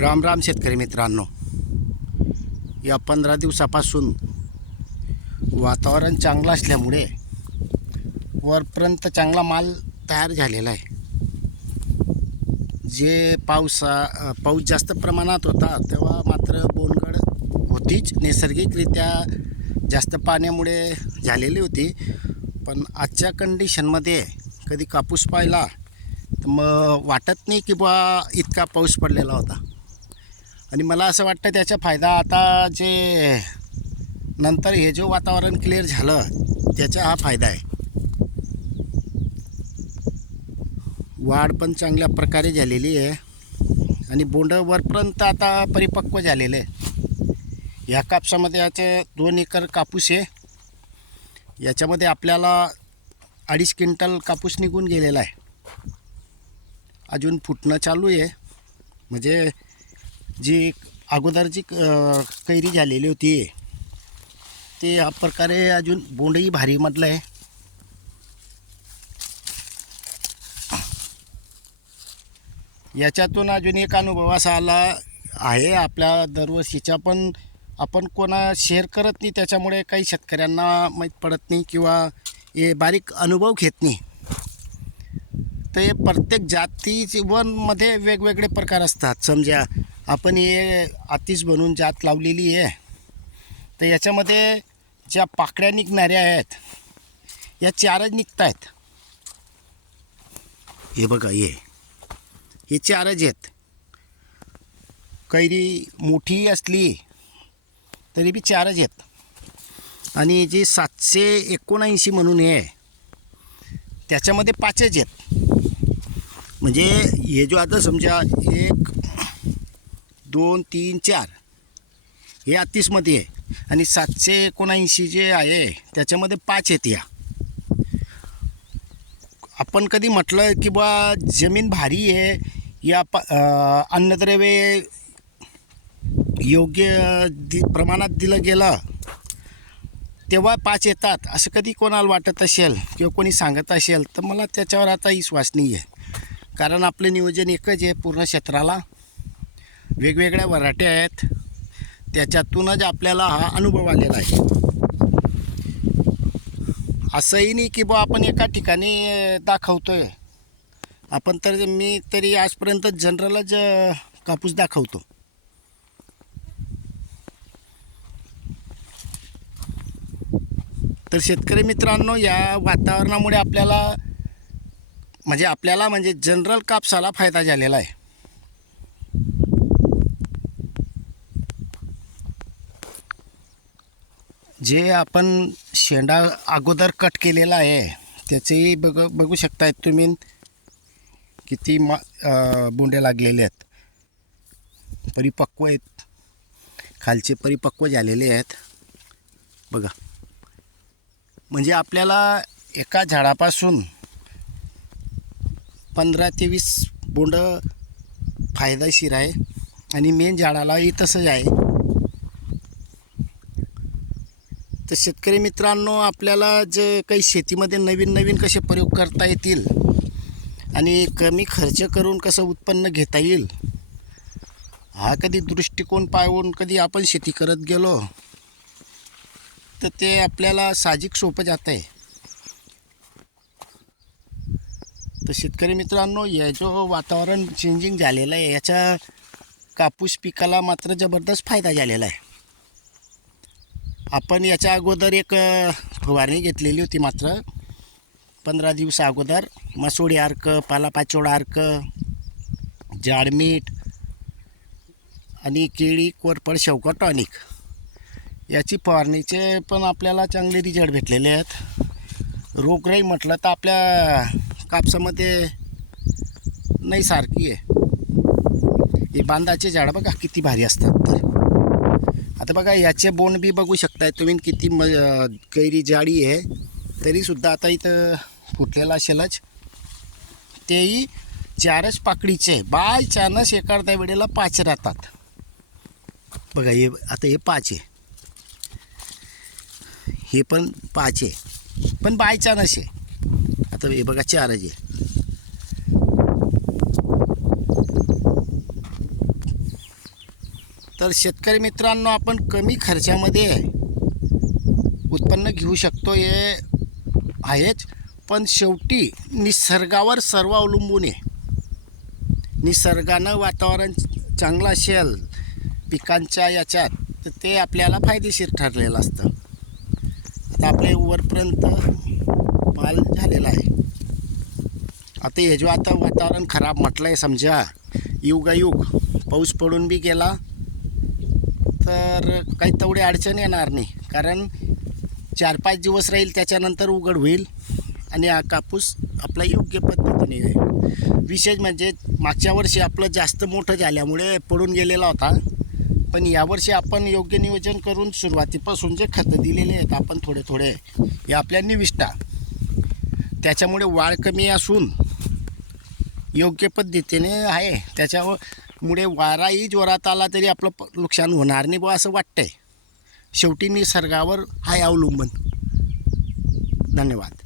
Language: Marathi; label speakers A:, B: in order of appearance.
A: राम राम शेतकरी मित्रांनो. या पंधरा दिवसापासून वातावरण चांगलं असल्यामुळे वरपर्यंत चांगला माल तयार झालेला आहे. जे पावसा पाऊस जास्त प्रमाणात होता तेव्हा मात्र बोनगड होतीच. नैसर्गिकरित्या जास्त पाण्यामुळे झालेली होती. पण आजच्या कंडिशनमध्ये कधी कापूस पाहिला तर मग वाटत नाही की बा इतका पाऊस पडलेला होता. आणि मला असं वाटतं त्याचा फायदा आता जे नंतर हे जो वातावरण क्लिअर झालं त्याचा हा फायदा आहे. वाढ पण चांगल्या प्रकारे झालेली आहे. आणि बोंड वरपर्यंत आता परिपक्व झालेले आहे. या कापसामध्ये याचे दोन एकर कापूस आहे. याच्यामध्ये आपल्याला अडीच क्विंटल कापूस निघून गेलेला आहे. अजून फुटणं चालू आहे. म्हणजे जी अगोदरची जी कैरी झालेली होती. ते या प्रकारे अजून बोंडही भारी म्हटलं आहे. याच्यातून अजून एक अनुभव असा आला आहे आपल्या दरवर्षीच्या पण आपण कोणा शेअर करत नाही त्याच्यामुळे काही शेतकऱ्यांना माहीत पडत नाही किंवा हे बारीक अनुभव घेत नाही. ते प्रत्येक जाती वनमध्ये वेगवेगळे प्रकार असतात. समजा आपण हे आतीस बनवून जात लावलेली आहे तर याच्यामध्ये ज्या पाकड्या निघणाऱ्या आहेत या चारच निघत आहेत हे बघा हे. हे चारच आहेत. कैरी मोठी असली तरी बी चारच आहेत. आणि जे सातशे एकोणऐंशी म्हणून हे आहे, त्याच्यामध्ये पाचच आहेत. म्हणजे हे जो आता समजा एक दोन तीन चार. हे अतीसमध्ये आहे. आणि सातशे एकोणऐंशी जे आहे त्याच्यामध्ये पाच आहेत या. आपण कधी म्हटलं की बा जमीन भारी आहे या प अन्नद्रव्ये योग्य दि प्रमाणात दिलं गेलं तेव्हा पाच येतात. असं कधी कोणाला वाटत असेल किंवा कोणी सांगत असेल तर मला त्याच्यावर आता विश्वास नाही आहे कारण आपलं नियोजन एकच आहे पूर्ण क्षेत्राला. वेगवेगळ्या वराट्या आहेत. त्याच्यातूनच आपल्याला हा अनुभव आलेला आहे. असंही नाही की बा आपण एका ठिकाणी दाखवतो आहे आपण तर मी तरी आजपर्यंत जनरलच कापूस दाखवतो. तर शेतकरी मित्रांनो या वातावरणामुळे आपल्याला म्हणजे आपल्याला म्हणजे जनरल कापसाला फायदा झालेला आहे. जे आपण शेंडा अगोदर कट केलेला आहे त्याचेही बघ बघू शकताय तुम्ही किती मा बोंडे लागलेले आहेत. परिपक्व आहेत. खालचे परिपक्व झालेले आहेत. बघा. म्हणजे आपल्याला एका झाडापासून पंधरा ते वीस बोंड फायदेशीर आहे. आणि मेन झाडालाही तसंच आहे. तर शेतकरी मित्रांनो आपल्याला जे काही शेतीमध्ये नवीन नवीन कसे प्रयोग करता येतील आणि कमी खर्च करून कसं उत्पन्न घेता येईल हा कधी दृष्टिकोन पाहून कधी आपण शेती करत गेलो तर ते आपल्याला साहजिक सोपं जात आहे तर शेतकरी मित्रांनो या जो वातावरण चेंजिंग झालेलं आहे याच्या कापूस पिकाला मात्र जबरदस्त फायदा झालेला आहे. आपण याच्या अगोदर एक फवारणी घेतलेली होती मात्र पंधरा दिवसा अगोदर. मसोडी अर्क पालापाचोडा अर्क जाडमीठ आणि केळी कोरपड शेवका टॉनिक याची फवारणीचे पण आपल्याला चांगले रिझल्ट भेटलेले आहेत. रोगराई म्हटलं तर आपल्या कापसामध्ये नाही सारखी आहे. हे बांधाचे झाडं बघा किती भारी असतात तर. आता बघा याचे बोंड बी बघू शकताय तुम्ही किती म कैरी जाडी आहे. तरीसुद्धा आता इथं फुटलेला असेलच. तेही चारच पाकडीचे. बाय चानस एखाद्या वेळेला पाच राहतात. बघा हे आता हे पाच आहे. हे पण पाच आहे. पण बाय चानस आहे. आता हे बघा चारच आहे. तर शेतकरी मित्रांनो आपण कमी खर्चामध्ये उत्पन्न घेऊ शकतो हे आहेच. पण शेवटी निसर्गावर सर्व अवलंबून आहे. निसर्गानं वातावरण चांगलं असेल पिकांच्या याच्यात तर ते आपल्याला फायदेशीर ठरलेलं असतं. आता आपल्या वरपर्यंत माल झालेला आहे. आता हे जो आता वातावरण खराब म्हटलं आहे समजा युगायुग पाऊस पडून बी गेला तर काही तेवढी अडचण येणार नाही. कारण चार पाच दिवस राहील त्याच्यानंतर उघड होईल आणि हा कापूस आपला योग्य पद्धतीने आहे. विशेष म्हणजे मागच्या वर्षी आपलं जास्त मोठं झाल्यामुळे पडून गेलेला होता. पण यावर्षी आपण योग्य नियोजन करून सुरुवातीपासून जे खतं दिलेले आहेत आपण थोडे थोडे हे आपल्या निविष्टा त्याच्यामुळे वाढ कमी असून योग्य पद्धतीने आहे. त्याच्यावर मुळे वाराही जोरात आला तरी आपलं प- नुकसान होणार नाही बुवा असं वाटतंय. शेवटी निसर्गावर आहे अवलंबून. धन्यवाद.